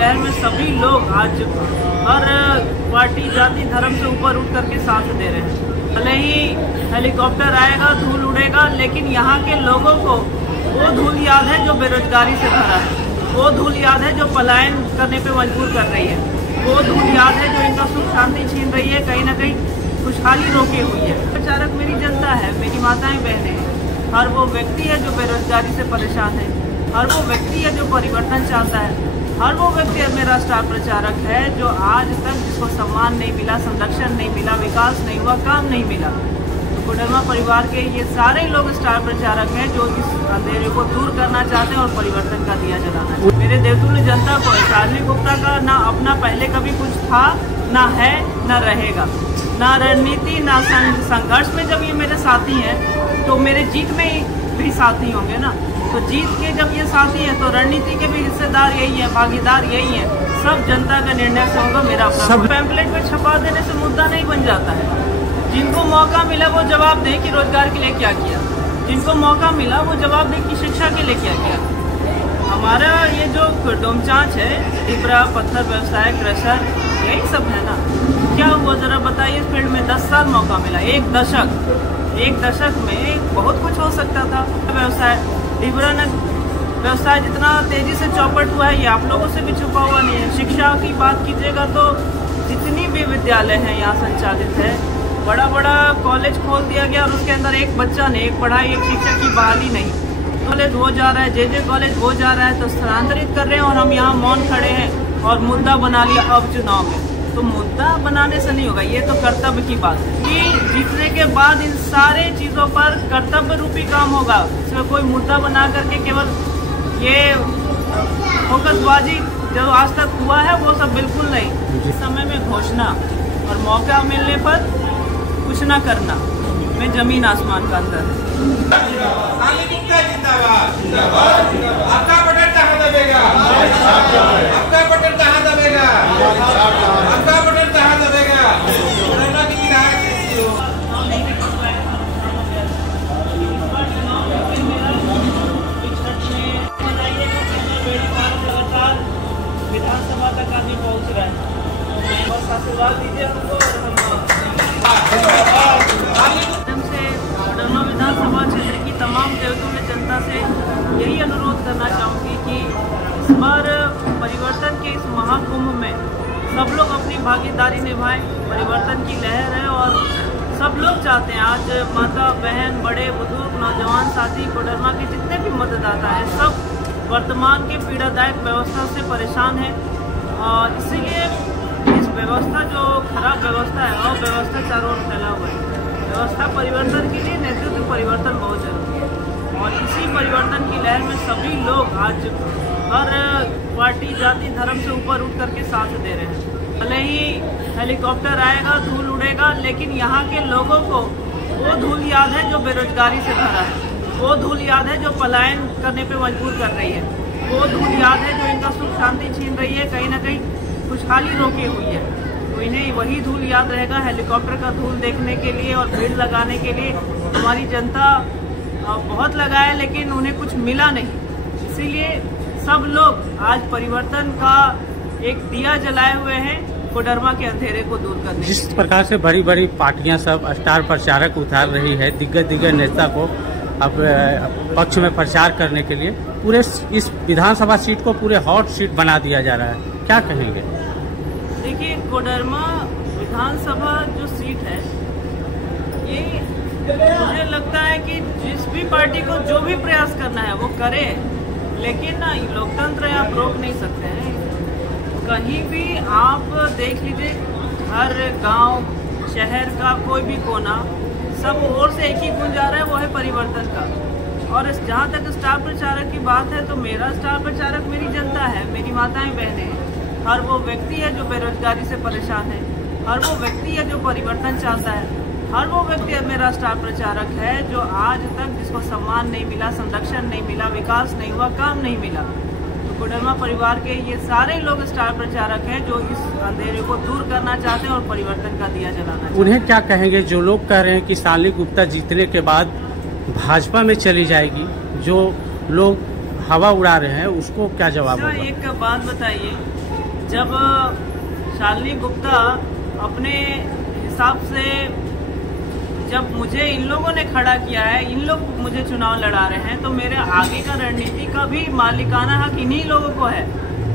लहर में सभी लोग आज हर पार्टी जाति धर्म से ऊपर उठ करके साथ दे रहे हैं। भले ही हेलीकॉप्टर आएगा, धूल उड़ेगा, लेकिन यहाँ के लोगों को वो धूल याद है जो बेरोजगारी से भरा है, वो धूल याद है जो पलायन करने पे मजबूर कर रही है, वो धूल याद है जो इनका सुख शांति छीन रही है, कहीं ना कहीं खुशहाली रोकी हुई है। प्रचारक मेरी जनता है, मेरी माताएं बहनें हैं। हर वो व्यक्ति है जो बेरोजगारी से परेशान है, हर वो व्यक्ति है जो परिवर्तन चाहता है, हर वो व्यक्ति मेरा स्टार प्रचारक है जो आज तक जिसको सम्मान नहीं मिला, संरक्षण नहीं मिला, विकास नहीं हुआ, काम नहीं मिला। तो कोडरमा परिवार के ये सारे लोग स्टार प्रचारक हैं जो इस अंधेरे को दूर करना चाहते हैं और परिवर्तन का दिया जलाना चाहते हैं। मेरे देवतुल्य जनता को शालिनी गुप्ता का ना अपना पहले कभी कुछ था, ना है, ना रहेगा, ना रणनीति, ना संघर्ष में जब ये मेरे साथी हैं तो मेरे जीत में भी साथी होंगे ना। तो जीत के जब ये साथी हैं तो रणनीति के भी हिस्सेदार यही है, भागीदार यही है। सब जनता का निर्णय से होगा। मेरा अपना पैम्पलेट में छपा देने से मुद्दा नहीं बन जाता है। जिनको मौका मिला वो जवाब दें कि रोजगार के लिए क्या किया, जिनको मौका मिला वो जवाब दें कि शिक्षा के लिए क्या किया। हमारा ये जो डोमचांच है, डिबरा, पत्थर व्यवसाय, क्रशर, यही सब है ना। क्या हुआ जरा बताइए। इस फील्ड में 10 साल मौका मिला, एक दशक में बहुत कुछ हो सकता था। व्यवसाय डिबरा ने व्यवसाय जितना तेजी से चौपट हुआ है ये आप लोगों से भी छुपा हुआ नहीं है। शिक्षा की बात कीजिएगा तो जितनी भी विद्यालय हैं यहाँ संचालित है, बड़ा बड़ा कॉलेज खोल दिया गया और उसके अंदर एक बच्चा नहीं, एक पढ़ाई, एक शिक्षक की बहाली नहीं। कॉलेज हो जा रहा है, जे कॉलेज हो जा रहा है तो स्थानांतरित कर रहे हैं और हम यहाँ मौन खड़े हैं और मुद्दा बना लिया अब चुनाव में। तो मुद्दा बनाने से नहीं होगा, ये तो कर्तव्य की बात है कि जीतने के बाद इन सारे चीजों पर कर्तव्य रूपी काम होगा। इसमें कोई मुद्दा बना करके केवल ये फोकसबाजी जो आज तक हुआ है वो सब बिल्कुल नहीं। इस समय में घोषणा और मौका मिलने पर कुछ ना करना में जमीन आसमान का अंतर है। आपका बटन कहाँ दबेगा? आपका बटन कहाँ दबेगा? आपका बटन कहाँ दबेगा? कोरोना की विधायक कैसी हो? विधानसभा तक आदमी पहुँच रहा है, बस आशीर्वाद दीजिए हमको और हम विधानसभा क्षेत्र की तमाम देवतुल्य जनता से यही अनुरोध करना चाहूँगी कि इस बार परिवर्तन के इस महाकुंभ में सब लोग अपनी भागीदारी निभाएं। परिवर्तन की लहर है और सब लोग चाहते हैं। आज माता बहन, बड़े बुजुर्ग, नौजवान साथी, कोडरमा के जितने भी मतदाता हैं सब वर्तमान के पीड़ादायक व्यवस्था से परेशान हैं और इसीलिए इस व्यवस्था जो खराब व्यवस्था है, अव्यवस्था चारों ओर फैला हुआ है। व्यवस्था परिवर्तन के लिए नेतृत्व परिवर्तन बहुत जरूरी है और इसी परिवर्तन की लहर में सभी लोग आज हर पार्टी जाति धर्म से ऊपर उठ करके साथ दे रहे हैं। भले ही हेलीकॉप्टर आएगा, धूल उड़ेगा, लेकिन यहाँ के लोगों को वो धूल याद है जो बेरोजगारी से भरा है, वो धूल याद है जो पलायन करने पे मजबूर कर रही है, वो धूल याद है जो इनका सुख शांति छीन रही है, कहीं ना कहीं खुशहाली रोकी हुई है। तो इन्हें वही धूल याद रहेगा। हेलीकॉप्टर का धूल देखने के लिए और भीड़ लगाने के लिए हमारी जनता बहुत लगाए, लेकिन उन्हें कुछ मिला नहीं। इसीलिए सब लोग आज परिवर्तन का एक दिया जलाए हुए हैं कोडरमा के अंधेरे को दूर करने। जिस प्रकार से बड़ी बड़ी पार्टियां सब स्टार प्रचारक उतार रही है, दिग्गज नेता को अब पक्ष में प्रचार करने के लिए पूरे इस विधानसभा सीट को पूरे हॉट सीट बना दिया जा रहा है, क्या कहेंगे? देखिए, कोडरमा विधानसभा जो सीट है ये मुझे लगता है कि जिस भी पार्टी को जो भी प्रयास करना है वो करे, लेकिन ना लोकतंत्र है, आप रोक नहीं सकते हैं। कहीं भी आप देख लीजिए, हर गांव शहर का कोई भी कोना सब ओर से एक ही गुण जा रहा है, वो है परिवर्तन का। और जहाँ तक स्टार प्रचारक की बात है तो मेरा स्टार प्रचारक मेरी जनता है, मेरी माताएं बहनें हैं। हर वो व्यक्ति है जो बेरोजगारी से परेशान है, हर वो व्यक्ति है जो परिवर्तन चाहता है, हर वो व्यक्ति मेरा स्टार प्रचारक है जो आज तक जिसको सम्मान नहीं मिला, संरक्षण नहीं मिला, विकास नहीं हुआ, काम नहीं मिला। तो कोडरमा परिवार के ये सारे लोग स्टार प्रचारक हैं जो इस अंधेरे को दूर करना चाहते हैं और परिवर्तन का दिया जलाना चाहते हैं। उन्हें क्या कहेंगे जो लोग कह रहे हैं कि शालिनी गुप्ता जीतने के बाद भाजपा में चली जाएगी, जो लोग हवा उड़ा रहे हैं, उसको क्या जवाब होगा? एक बात बताइए, जब शालिनी गुप्ता अपने हिसाब से जब मुझे इन लोगों ने खड़ा किया है, इन लोग मुझे चुनाव लड़ा रहे हैं, तो मेरे आगे का रणनीति का भी मालिकाना हक इन्हीं लोगों को है,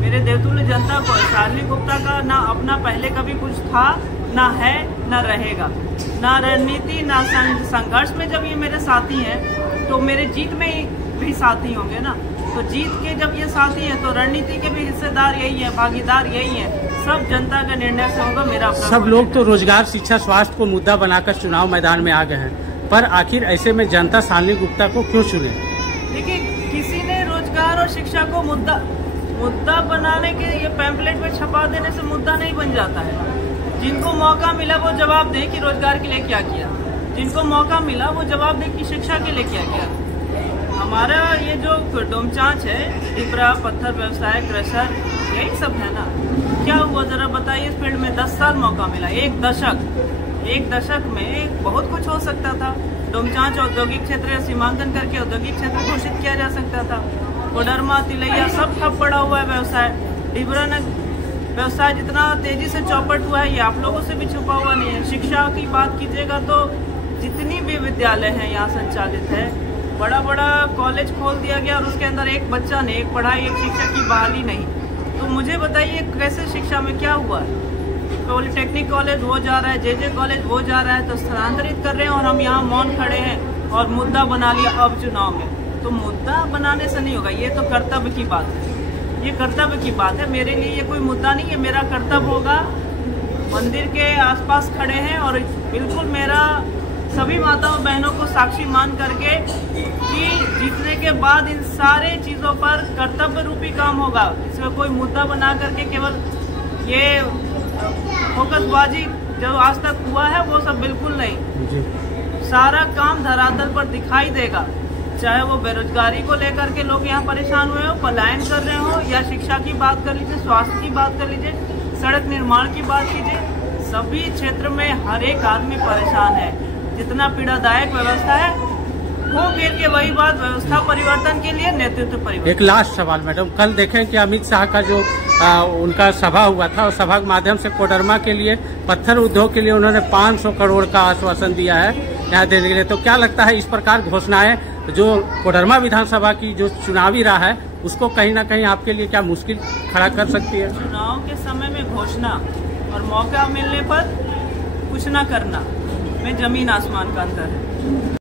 मेरे देवतुल्य जनता को। शालिनी गुप्ता का ना अपना पहले कभी कुछ था, ना है, ना रहेगा, ना रणनीति, ना संघर्ष में। जब ये मेरे साथी हैं तो मेरे जीत में भी साथी होंगे ना। तो जीत के जब ये साथी हैं तो रणनीति के भी हिस्सेदार यही है, भागीदार यही है। सब जनता का निर्णय से होगा। मेरा सब लोग तो रोजगार, शिक्षा, स्वास्थ्य को मुद्दा बनाकर चुनाव मैदान में आ गए हैं, पर आखिर ऐसे में जनता शालिनी गुप्ता को क्यों चुने? देखिए, किसी ने रोजगार और शिक्षा को मुद्दा बनाने के ये पैम्पलेट में छपा देने से मुद्दा नहीं बन जाता है। जिनको मौका मिला वो जवाब दें कि रोजगार के लिए क्या किया, जिनको मौका मिला वो जवाब दें कि शिक्षा के लिए क्या किया। हमारा ये जो डोमचांच है, डिबरा, पत्थर व्यवसाय, क्रशर, यही सब है ना। क्या हुआ जरा बताइए। इस फील्ड में 10 साल मौका मिला, एक दशक में बहुत कुछ हो सकता था। डोमचांच औद्योगिक क्षेत्र सीमांकन करके औद्योगिक क्षेत्र घोषित किया जा सकता था। कोडरमा, तिलैया सब ठप पड़ा हुआ है व्यवसाय। डिबरा ने व्यवसाय जितना तेजी से चौपट हुआ है, ये आप लोगों से भी छुपा हुआ नहीं है। शिक्षा की बात कीजिएगा तो जितनी भी विद्यालय हैं यहाँ संचालित है, बड़ा बड़ा कॉलेज खोल दिया गया और उसके अंदर एक बच्चा नहीं, एक पढ़ाई, एक शिक्षक की बहाली नहीं। तो मुझे बताइए कैसे शिक्षा में क्या हुआ? पॉलिटेक्निक कॉलेज वो जा रहा है, जे कॉलेज वो जा रहा है, तो स्थानांतरित कर रहे हैं और हम यहाँ मौन खड़े हैं और मुद्दा बना लिया अब चुनाव में। तो मुद्दा बनाने से नहीं होगा, ये तो कर्तव्य की बात है, ये कर्तव्य की बात है। मेरे लिए ये कोई मुद्दा नहीं है, मेरा कर्तव्य होगा। मंदिर के आसपास खड़े हैं और बिल्कुल मेरा सभी माताओं बहनों को साक्षी मान करके कि जीतने के बाद इन सारे चीज़ों पर कर्तव्य रूपी काम होगा। इसमें कोई मुद्दा बना करके केवल ये फोकसबाजी जो आज तक हुआ है वो सब बिल्कुल नहीं। सारा काम धरातल पर दिखाई देगा, चाहे वो बेरोजगारी को लेकर के लोग यहाँ परेशान हुए हो, पलायन कर रहे हो, या शिक्षा की बात कर लीजिए, स्वास्थ्य की बात कर लीजिए, सड़क निर्माण की बात कीजिए। सभी क्षेत्र में हर एक आदमी परेशान है। जितना पीड़ादायक व्यवस्था है वो फिर के वही बात, व्यवस्था परिवर्तन के लिए नेतृत्व परिवर्तन। एक लास्ट सवाल मैडम, कल देखें कि अमित शाह का जो उनका सभा हुआ था, उस सभा के माध्यम से कोडरमा के लिए, पत्थर उद्योग के लिए उन्होंने 500 करोड़ का आश्वासन दिया है यहाँ देने के लिए। तो क्या लगता है इस प्रकार घोषणाएं जो कोडरमा विधानसभा की जो चुनावी राह है उसको कहीं ना कहीं आपके लिए क्या मुश्किल खड़ा कर सकती है? चुनाव के समय में घोषणा और मौका मिलने पर कुछ न करना में जमीन आसमान का अंतर है।